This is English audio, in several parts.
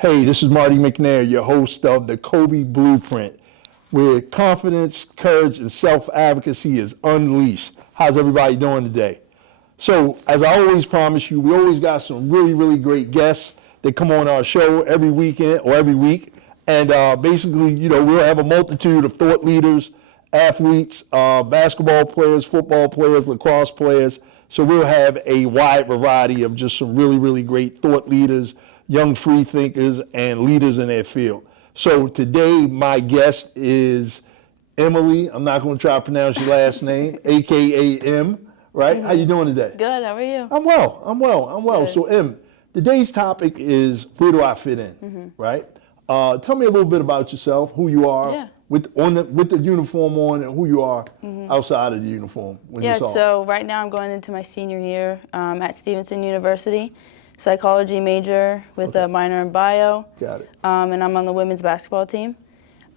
Hey, this is Marty McNair, your host of the KOBY Blueprint, where confidence, courage, and self-advocacy is unleashed. How's everybody doing today? So, as I always promise you, we always got some really, really great guests that come on our show every weekend or every week. And basically, we'll have a multitude of thought leaders, athletes, basketball players, football players, lacrosse players. So we'll have a wide variety of just some really, really great thought leaders, young free thinkers, and leaders in their field. So today, my guest is Emori. I'm not going to try to pronounce your last name, AKA M, right? Mm-hmm. How you doing today? Good, how are you? I'm well. Good. So M, today's topic is where do I fit in, right? Tell me a little bit about yourself, who you are, with the uniform on, and who you are outside of the uniform. So right now I'm going into my senior year at Stevenson University, psychology major with a minor in bio. Got it. And I'm on the women's basketball team.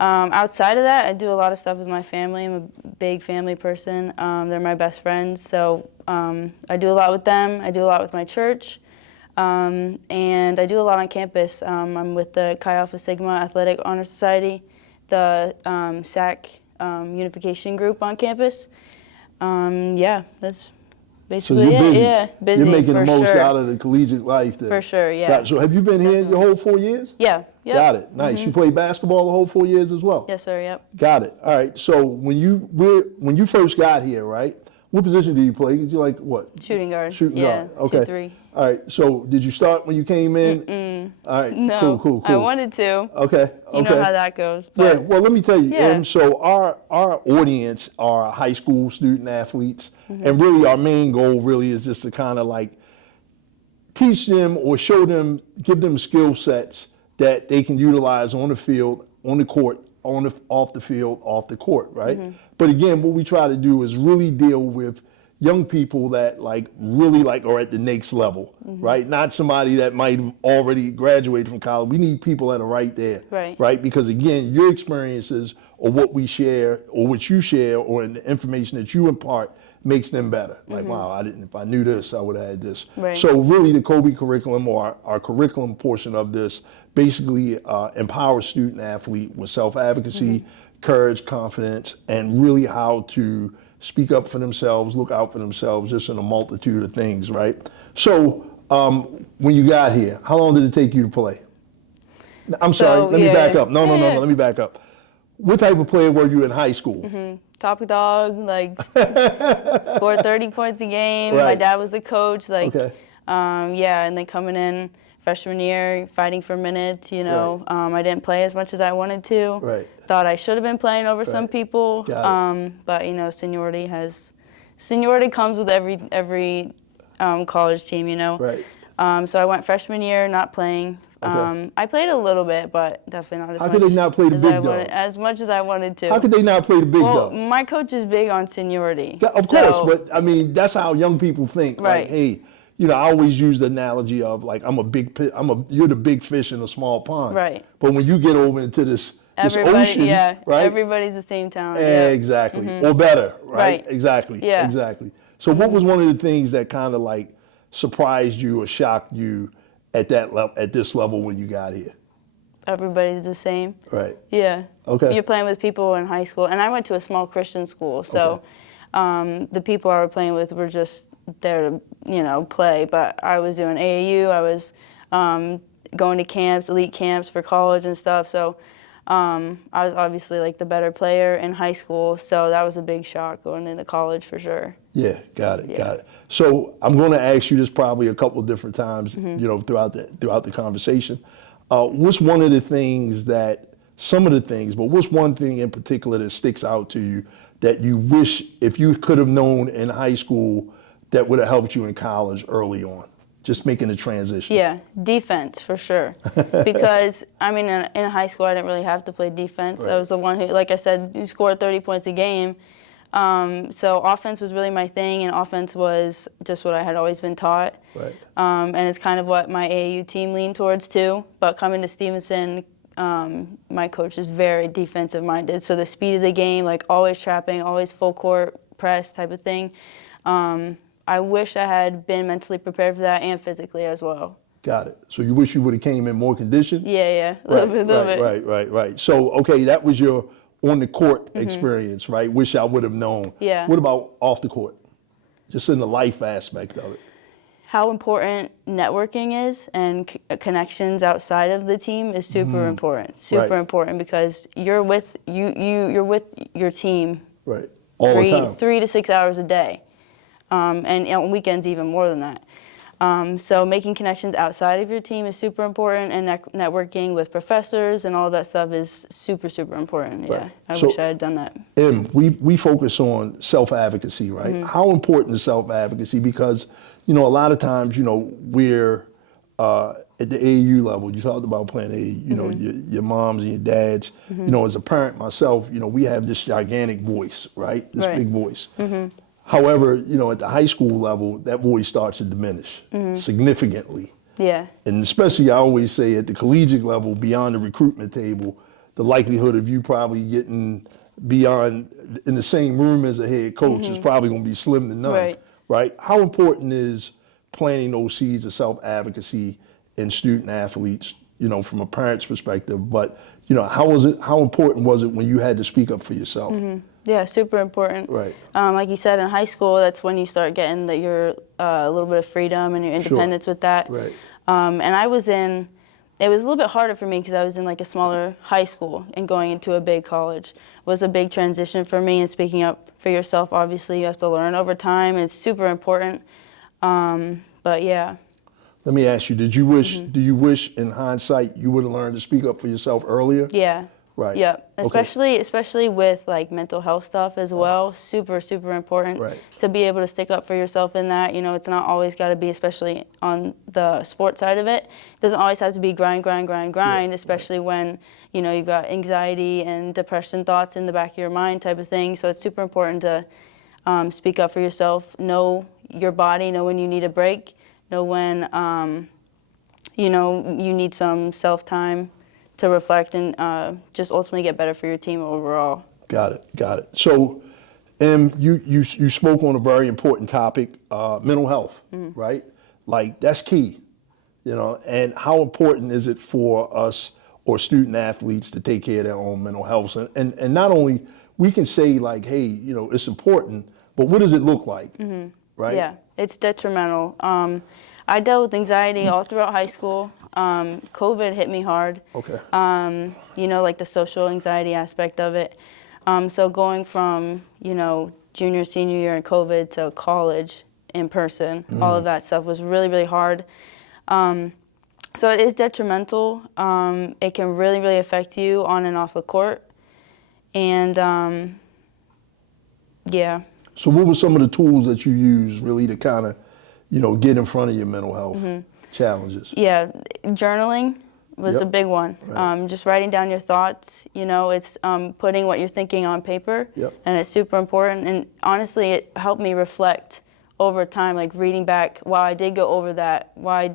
Outside of that, I do a lot of stuff with my family. I'm a big family person. They're my best friends, so I do a lot with them. I do a lot with my church. And I do a lot on campus. I'm with the Chi Alpha Sigma Athletic Honor Society, the SAC unification group on campus. That's basically it. Yeah, busy. You're making the most sure. out of the collegiate life there. For sure, yeah. So have you been here your whole 4 years? Yeah. Yep. Got it. Nice. You played basketball the whole 4 years as well? Yes, sir. Yep. Got it. All right. So when you first got here, right? What position did you play? Did you like what? Shooting guard. Shooting guard. Okay. 2-3. All right. So did you start when you came in? All right. No. Cool. I wanted to. Okay. You know how that goes. Yeah. Well, let me tell you. Yeah. So our audience are high school student athletes, and really our main goal really is just to kind of like teach them or show them, give them skill sets that they can utilize on the field, on the court, off the field, off the court, right? But again, what we try to do is really deal with young people that really are at the next level, right? Not somebody that might have already graduated from college. We need people that are right there, right? Because again, your experiences or what we share or what you share or the information that you impart makes them better. Like, wow, if I knew this, I would have had this. Right. So really the KOBY curriculum or our curriculum portion of this basically empowers student athlete with self-advocacy, courage, confidence, and really how to speak up for themselves, look out for themselves, just in a multitude of things, right? So when you got here, how long did it take you to play? I'm sorry, let me back up. No, let me back up. What type of player were you in high school? Top dog, scored 30 points a game. Right. My dad was the coach, Okay. and then coming in freshman year, fighting for minutes, I didn't play as much as I wanted to. Right. Thought I should have been playing over some people. But seniority comes with every college team, Right. So I went freshman year not playing. Okay. I played a little bit, but definitely not as much. How could they not play the big dog? As much as I wanted to. How could they not play the big dog? My coach is big on seniority. Yeah, of course, but I mean, that's how young people think. Right. Like, hey, I always use the analogy of you're the big fish in a small pond. Right. But when you get over into this ocean, right? Everybody's the same talent. Exactly. Or better, right? Right. Exactly. Yeah. Exactly. So what was one of the things that kind of surprised you or shocked you at this level when you got here? Everybody's the same. Right. Yeah. Okay. You're playing with people in high school, and I went to a small Christian school, so the people I was playing with were just there to, play. But I was doing AAU. I was going to camps, elite camps for college and stuff. So I was obviously the better player in high school. So that was a big shock going into college for sure. Yeah, got it. So I'm going to ask you this probably a couple of different times, throughout the conversation. What's one of the things what's one thing in particular that sticks out to you that you wish if you could have known in high school that would have helped you in college early on? Just making the transition. Yeah, defense for sure. Because in high school I didn't really have to play defense. Right. I was the one who, like I said, who scored 30 points a game. So offense was really my thing, and offense was just what I had always been taught. Right. And it's kind of what my AAU team leaned towards too. But coming to Stevenson, my coach is very defensive minded. So the speed of the game, always trapping, always full court press type of thing. I wish I had been mentally prepared for that and physically as well. Got it. So you wish you would have came in more conditioned? Yeah, a little bit. Right. So, okay, that was your on the court experience, right? Wish I would have known. Yeah. What about off the court? Just in the life aspect of it. How important networking is and connections outside of the team is super important. Super important because you're with you're with your team Right. All the time. 3 to 6 hours a day, and on weekends even more than that. So making connections outside of your team is super important, and networking with professors and all that stuff is super important. Yeah, I wish I had done that. We focus on self-advocacy, right? How important is self-advocacy? Because, you know, a lot of times, you know, we're at the AAU level. You talked about playing AAU, you know, your moms and your dads. You know, as a parent myself, you know, we have this gigantic voice, right? This big voice. However, you know, at the high school level, that voice starts to diminish significantly. Yeah. And especially, I always say, at the collegiate level, beyond the recruitment table, the likelihood of you probably getting beyond in the same room as a head coach is probably going to be slim to none. Right? How important is planting those seeds of self-advocacy in student athletes, you know, from a parent's perspective? But, you know, how important was it when you had to speak up for yourself? Yeah, super important. Right. Like you said, in high school, that's when you start getting your a little bit of freedom and your independence with that. Right. And it was a little bit harder for me because I was in like a smaller high school, and going into a big college was a big transition for me. And speaking up for yourself, obviously, you have to learn over time, and it's super important. But yeah. Let me ask you, do you wish in hindsight you would have learned to speak up for yourself earlier? Yeah. Right. Yep. Especially with like mental health stuff as well. Super important to be able to stick up for yourself in that. You know, it's not always got to be, especially on the sports side of it. It doesn't always have to be grind, especially when, you know, you've got anxiety and depression thoughts in the back of your mind type of thing. So it's super important to speak up for yourself, know your body, know when you need a break, know when, you know, you need some self-time to reflect and just ultimately get better for your team overall. Got it. So, you spoke on a very important topic, mental health, right? Like, that's key, you know. And how important is it for us or student athletes to take care of their own mental health? And not only we can say like, hey, you know, it's important, but what does it look like, right? Yeah, it's detrimental. I dealt with anxiety all throughout high school. COVID hit me hard. Okay. You know, like the social anxiety aspect of it. So going from, you know, junior, senior year in COVID to college in person, all of that stuff was really hard. So it is detrimental. It can really affect you on and off the court. And yeah. So what were some of the tools that you used really to kind of, you know, get in front of your mental health challenges? Yeah, journaling was a big one. Right. Just writing down your thoughts, you know, it's putting what you're thinking on paper, and it's super important. And honestly, it helped me reflect over time, like reading back, wow, I did go over that, wow,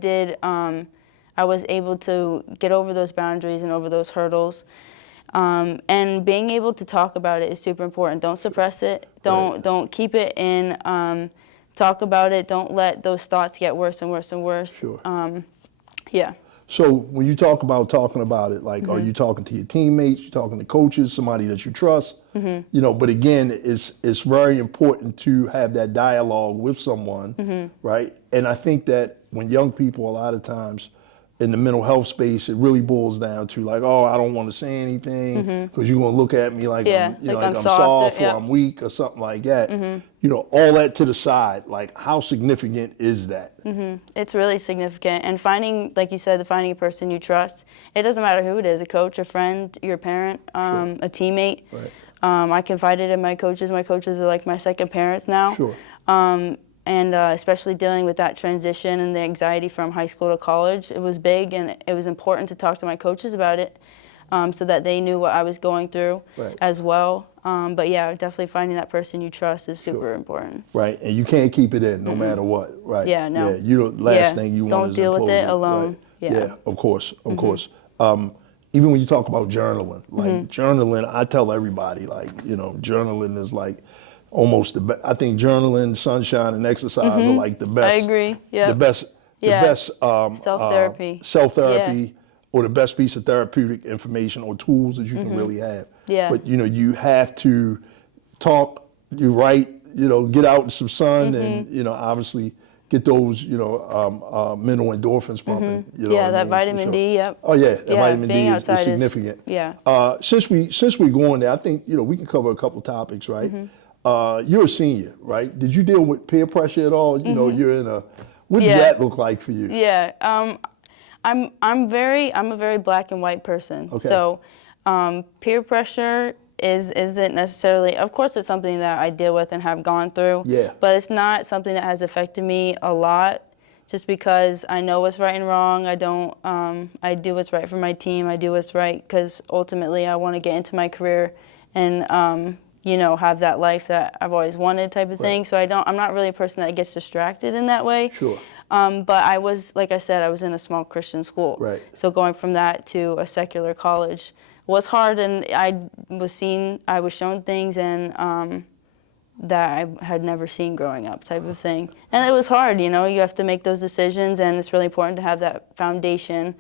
I was able to get over those boundaries and over those hurdles. And being able to talk about it is super important. Don't suppress it. Don't keep it in. Talk about it. Don't let those thoughts get worse and worse and worse. Sure. Yeah. So when you talk about talking about it, like, are you talking to your teammates, you talking to coaches, somebody that you trust? You know, but again, it's very important to have that dialogue with someone, right? And I think that when young people, a lot of times in the mental health space, it really boils down to like, oh, I don't want to say anything because you're gonna look at me like I'm soft or I'm weak or something like that. You know, all that to the side. Like, how significant is that? It's really significant. And finding, like you said, finding a person you trust. It doesn't matter who it is, a coach, a friend, your parent, a teammate. Right. I confided in my coaches. My coaches are like my second parents now. Sure. And especially dealing with that transition and the anxiety from high school to college, it was big, and it was important to talk to my coaches about it so that they knew what I was going through as well. But yeah, definitely finding that person you trust is super important. Right, and you can't keep it in no matter what, right? Yeah, no. Yeah, you don't, last thing you want is don't deal with it alone. Right. Yeah, of course. Even when you talk about journaling, like journaling, I tell everybody, like, you know, journaling is like almost the best. I think journaling, sunshine, and exercise are like the best. I agree. Yeah. The best Yeah. best Self-therapy. self-therapy or the best piece of therapeutic information or tools that you can really have. Yeah. But, you have to talk, you write, get out in some sun and, obviously get those, mental endorphins pumping. You know Yeah, what I that mean? vitamin For sure. D, yep. Oh yeah, that Yeah, vitamin D being is outside is- significant. yeah. Since we go on there, I think, we can cover a couple topics, right? You're a senior, right? Did you deal with peer pressure at all? You're in a, what does Yeah. that look like for you? Yeah, I'm a very black and white person. Okay. So peer pressure isn't necessarily, of course it's something that I deal with and have gone through. Yeah. But it's not something that has affected me a lot, just because I know what's right and wrong. I do what's right for my team. I do what's right because ultimately I want to get into my career and have that life that I've always wanted, type of thing. So I'm not really a person that gets distracted in that way. Sure. But I was, like I said, I was in a small Christian school. Right. So going from that to a secular college was hard, and I was shown things and that I had never seen growing up, type of thing. And it was hard, you have to make those decisions, and it's really important to have that foundation.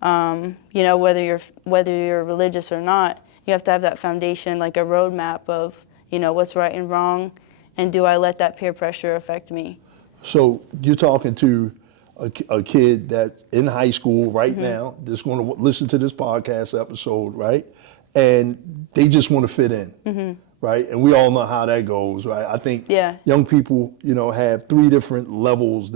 Whether you're religious or not, you have to have that foundation, like a roadmap of, what's right and wrong, and do I let that peer pressure affect me? So you're talking to a kid that in high school right now that's going to listen to this podcast episode, right? And they just want to fit in, right? And we all know how that goes, right? I think young people, have three different groups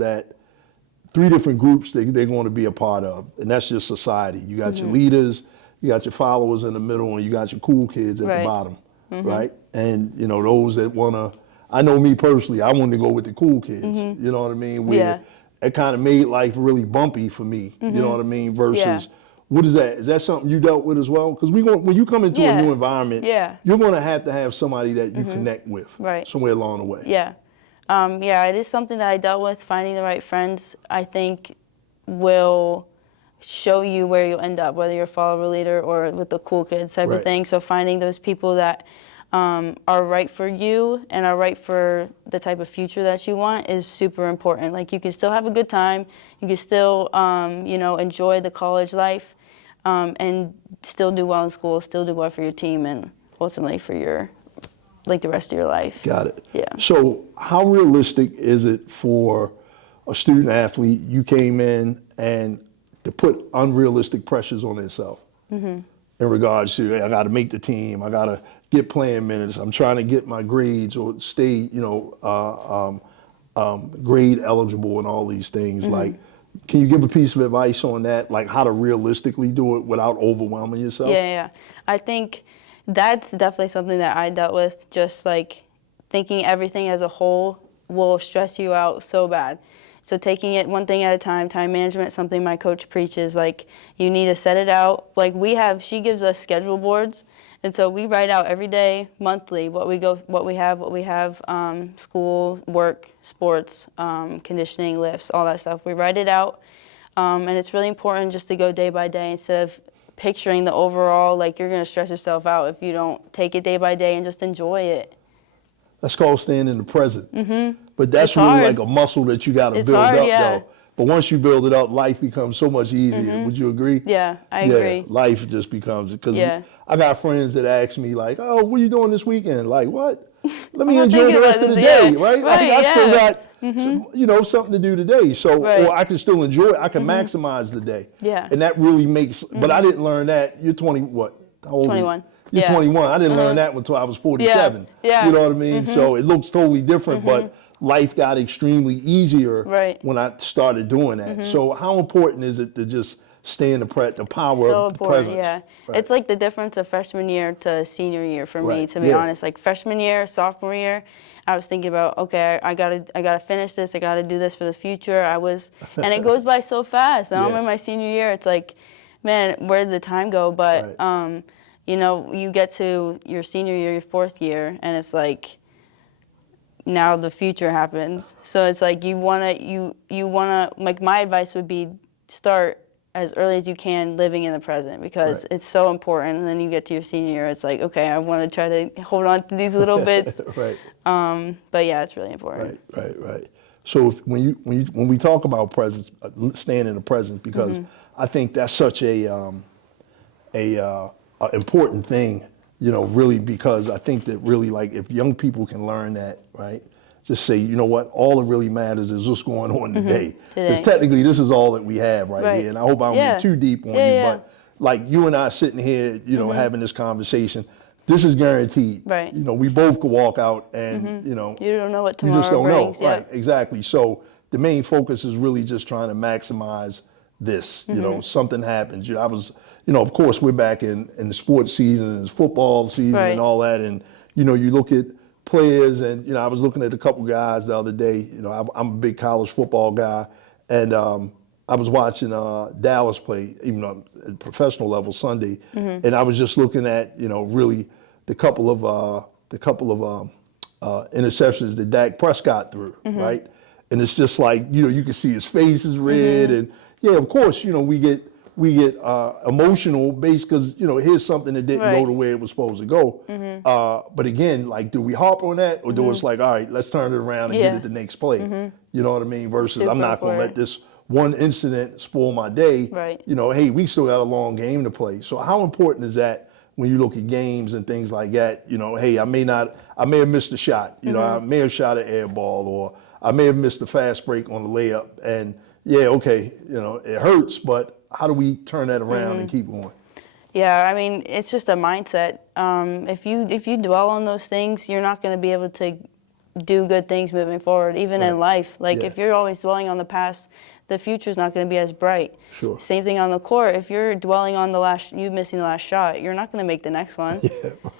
they're going to be a part of, and that's just society. You got your leaders, you got your followers in the middle, and you got your cool kids at the bottom, right? And those that want to. I know me personally, I wanted to go with the cool kids, you know what I mean? Where it kind of made life really bumpy for me, you know what I mean? Versus, what is that? Is that something you dealt with as well? Because when you come into a new environment, you're going to have somebody that you connect with somewhere along the way. Yeah. It is something that I dealt with. Finding the right friends, I think, will show you where you'll end up, whether you're a follower leader or with the cool kids type of thing. So finding those people that are right for you and are right for the type of future that you want is super important. Like, you can still have a good time, you can still enjoy the college life, and still do well in school, still do well for your team, and ultimately for the rest of your life. Got it. Yeah. So how realistic is it for a student athlete, you came in and to put unrealistic pressures on themselves in regards to, I got to make the team, I got to get playing minutes, I'm trying to get my grades or stay, grade eligible and all these things. Like, can you give a piece of advice on that, like how to realistically do it without overwhelming yourself? Yeah. I think that's definitely something that I dealt with, just like thinking everything as a whole will stress you out so bad. So taking it one thing at a time, time management, something my coach preaches, like you need to set it out. Like she gives us schedule boards, and so we write out every day, monthly, what we have, school, work, sports, conditioning, lifts, all that stuff. We write it out, and it's really important just to go day by day instead of picturing the overall, like you're gonna stress yourself out if you don't take it day by day and just enjoy it. That's called staying in the present. But that's It's really hard. like a muscle that you got to build hard, up, yeah. though. But once you build it up, life becomes so much easier. Would you agree? Yeah, I agree. Life just becomes, because Yeah. I got friends that ask me like, "Oh, what are you doing this weekend?" Like, what? Let me not enjoy thinking the rest about of the this, day, yeah. right? Like, Right, I still yeah. got, something to do today. So, or I can still enjoy it. I can maximize the day. Yeah. And that really makes. But I didn't learn that. You're 20. What? How old are you? 21. You're Yeah. 21. I didn't learn that until I was 47. Yeah. You know what I mean? So it looks totally different, but life got extremely easier when I started doing that. So how important is it to just stay in the power So of the important, presence? yeah. Right. It's like the difference of freshman year to senior year for me, Right, to be yeah. honest. Like freshman year, sophomore year, I was thinking about, okay, I gotta finish this, I gotta do this for the future. And it goes by so fast. Now I'm in my senior year, it's like, man, where did the time go? But you get to your senior year, your fourth year, and it's like, now the future happens. So it's like you wanna, like my advice would be start as early as you can living in the present, because it's so important. And then you get to your senior year, it's like, okay, I want to try to hold on to these little bits. Right. But yeah, it's really important. Right. So when we talk about presence, staying in the present, because I think that's such a important thing, really, because I think that really, like, if young people can learn that, right, just say, you know what, all that really matters is what's going on today. Because technically this is all that we have right here. And I hope I don't get too deep on you, but like you and I sitting here, having this conversation, this is guaranteed. Right. We both could walk out and, You don't know what tomorrow you just don't brings. know. Right, exactly. So the main focus is really just trying to maximize this. Something happens. I was, of course, we're back in the sports season, it's football season and all that. And, you look at players and, I was looking at a couple guys the other day. I'm a big college football guy. And I was watching Dallas play, even on a professional level Sunday. And I was just looking at, really the couple of interceptions that Dak Prescott threw, right? And it's just like, you can see his face is red, and of course, we get emotional based because here's something that didn't go the way it was supposed to go. But again, like, do we harp on that, or do it's like, all right, let's turn it around and get it the next play? You know what I mean? Versus, I'm not going to let this one incident spoil my day. Right. Hey, we still got a long game to play. So how important is that? When you look at games and things like that, hey, I may have missed a shot, I may have shot an air ball, or I may have missed a fast break on the layup, and okay, it hurts, but how do we turn that around and keep going? Yeah, I mean, it's just a mindset. If you dwell on those things, you're not going to be able to do good things moving forward, even in life. Like, if you're always dwelling on the past, the future's not going to be as bright. Sure. Same thing on the court. If you're dwelling on you missing the last shot, you're not going to make the next one.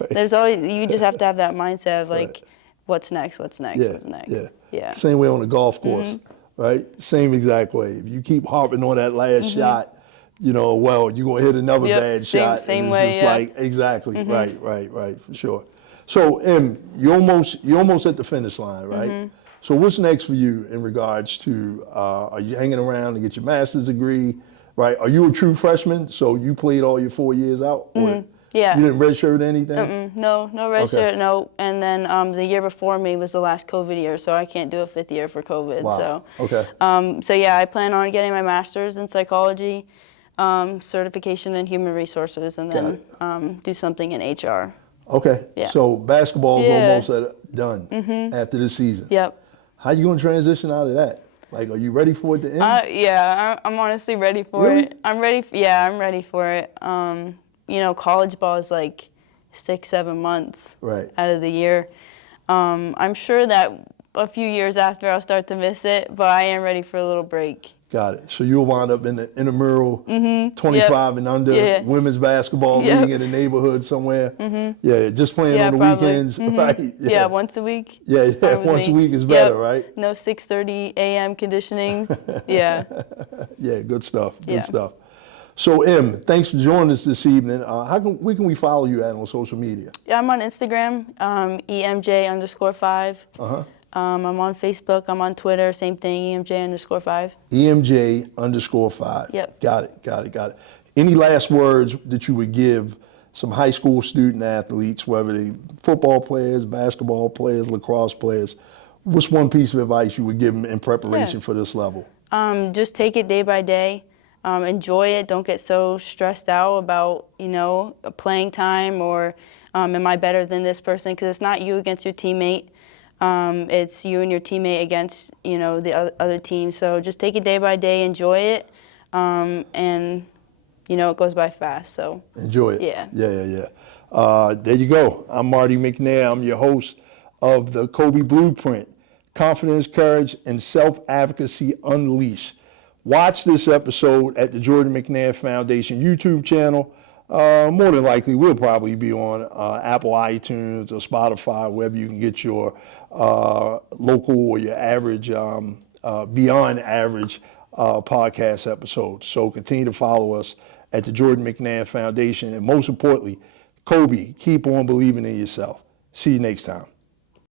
There's always, you just have to have that mindset of like, what's next, what's next, what's next. Yeah. Same way on the golf course, right? Same exact way. If you keep harping on that last shot, well, you're going to hit another bad shot. Same and it's way, just like, exactly, right, for sure. So, you're almost at the finish line, right? So what's next for you in regards to, are you hanging around to get your master's degree, right? Are you a true freshman? So you played all your 4 years out? Or Yeah. You didn't redshirt anything? No redshirt, no. And then the year before me was the last COVID year, so I can't do a fifth year for COVID. Wow. So yeah, I plan on getting my master's in psychology, certification in human resources, and then do something in HR. Okay. Yeah. So basketball is almost done after this season. Yep. How you going to transition out of that? Like, are you ready for it to end? Yeah, I'm honestly ready for it. I'm ready for it. College ball is like 6-7 months out of the year. I'm sure that a few years after I'll start to miss it, but I am ready for a little break. Got it. So you'll wind up in the intramural 25 and under women's basketball league in the neighborhood somewhere. Yeah, just playing on the weekends, right? Yeah, once a week. Yeah, once a week is better, right? No 6:30 a.m. conditioning. Yeah. Yeah, good stuff. Good stuff. So, Em, thanks for joining us this evening. Where can we follow you at on social media? Yeah, I'm on Instagram, EMJ_5. I'm on Facebook, I'm on Twitter, same thing, EMJ_5. EMJ_5. Yep. Got it. Any last words that you would give some high school student athletes, whether they football players, basketball players, lacrosse players? What's one piece of advice you would give them in preparation for this level? Just take it day by day. Enjoy it. Don't get so stressed out about, playing time or am I better than this person? Because it's not you against your teammate. It's you and your teammate against, the other team. So just take it day by day, enjoy it, and, it goes by fast. So enjoy it. Yeah. There you go. I'm Marty McNair. I'm your host of the KOBY Blueprint, Confidence, Courage, and Self-Advocacy Unleashed. Watch this episode at the Jordan McNair Foundation YouTube channel. More than likely, we'll probably be on Apple iTunes or Spotify, wherever you can get your local or your average, beyond average podcast episodes. So continue to follow us at the Jordan McNair Foundation. And most importantly, KOBY, keep on believing in yourself. See you next time.